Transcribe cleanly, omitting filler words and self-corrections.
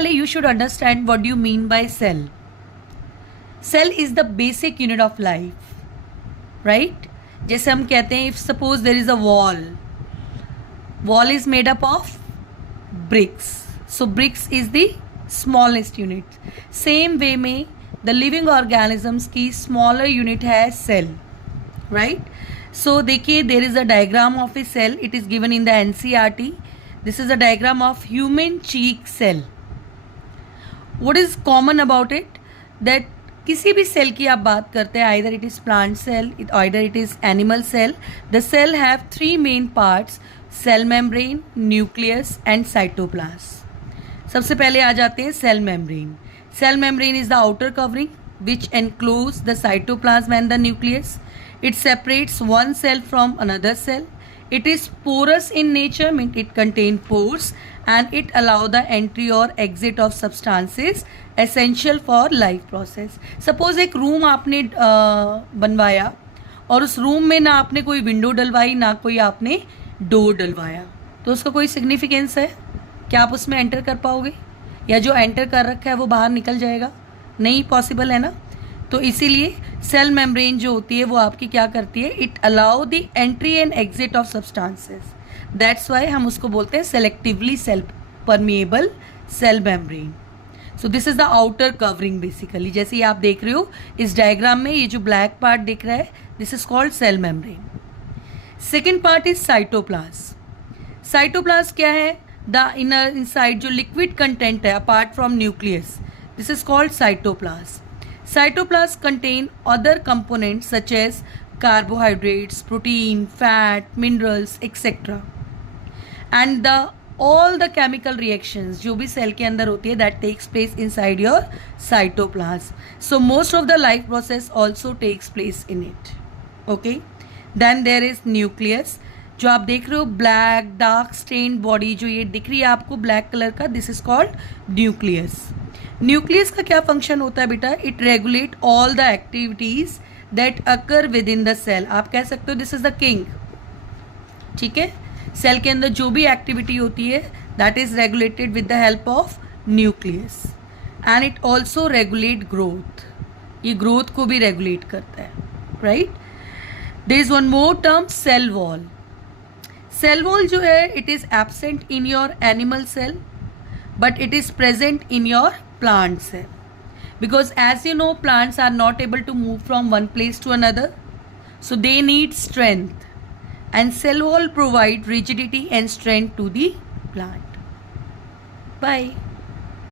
पहले you should understand what do you mean by cell. Cell is the basic unit of life, right? जैसे हम कहते हैं, if suppose there is a wall is made up of bricks. So bricks is the smallest unit. Same way में the living organisms की smaller unit है cell, right? So देखिए, there is a diagram of a cell. It is given in the NCERT. This is a diagram of human cheek cell. What is common about it? That किसी भी cell की आप बात करते हैं, either it is plant cell, either it is animal cell. The cell have three main parts: cell membrane, nucleus and cytoplasm. सबसे पहले आ जाते हैं cell membrane. Cell membrane is the outer covering which enclose the cytoplasm and the nucleus. It separates one cell from another cell. It is porous in nature, means it contain pores, and it allow the entry or exit of substances essential for life process. Suppose एक room आपने बनवाया और उस room में ना आपने कोई window डलवाई ना कोई आपने डोर डलवाया, तो उसका कोई सिग्निफिकेंस है? क्या आप उसमें एंटर कर पाओगे, या जो एंटर कर रखा है वो बाहर निकल जाएगा? नहीं पॉसिबल है ना. तो इसीलिए सेल मेम्ब्रेन जो होती है वो आपकी क्या करती है, it allow the entry and exit of substances. That's why हम उसको बोलते हैं selectively cell permeable cell membrane. So this is the outer covering basically. जैसे ये आप देख रहे हो इस डायग्राम में, ये जो ब्लैक पार्ट दिख रहा है, this is called cell membrane. Second part is cytoplasm. Cytoplasm क्या है? द इनर इनसाइड जो लिक्विड कंटेंट है apart from nucleus, this is called cytoplasm. Cytoplasm contain other components such as carbohydrates, protein, fat, minerals, etc. And all the chemical reactions जो भी cell के अंदर होती है that takes place inside your cytoplasm. So most of the life process also takes place in it. Okay. Then there is nucleus. जो आप देख रहे हो ब्लैक डार्क स्टेन्ड बॉडी जो ये दिख रही है आपको ब्लैक कलर का, this is called nucleus. Nucleus का क्या फंक्शन होता है बेटा? It regulate all the activities that occur within the cell. आप कह सकते हो दिस इज द किंग. ठीक है, सेल के अंदर जो भी एक्टिविटी होती है that is regulated with the help of nucleus. And it also regulate growth. ये ग्रोथ को भी रेगुलेट करता है, right. There is one more term, cell wall. Cell wall जो है it is absent in your animal cell but it is present in your plant cell, because as you know plants are not able to move from one place to another, so they need strength, and cell wall provide rigidity and strength to the plant. Bye.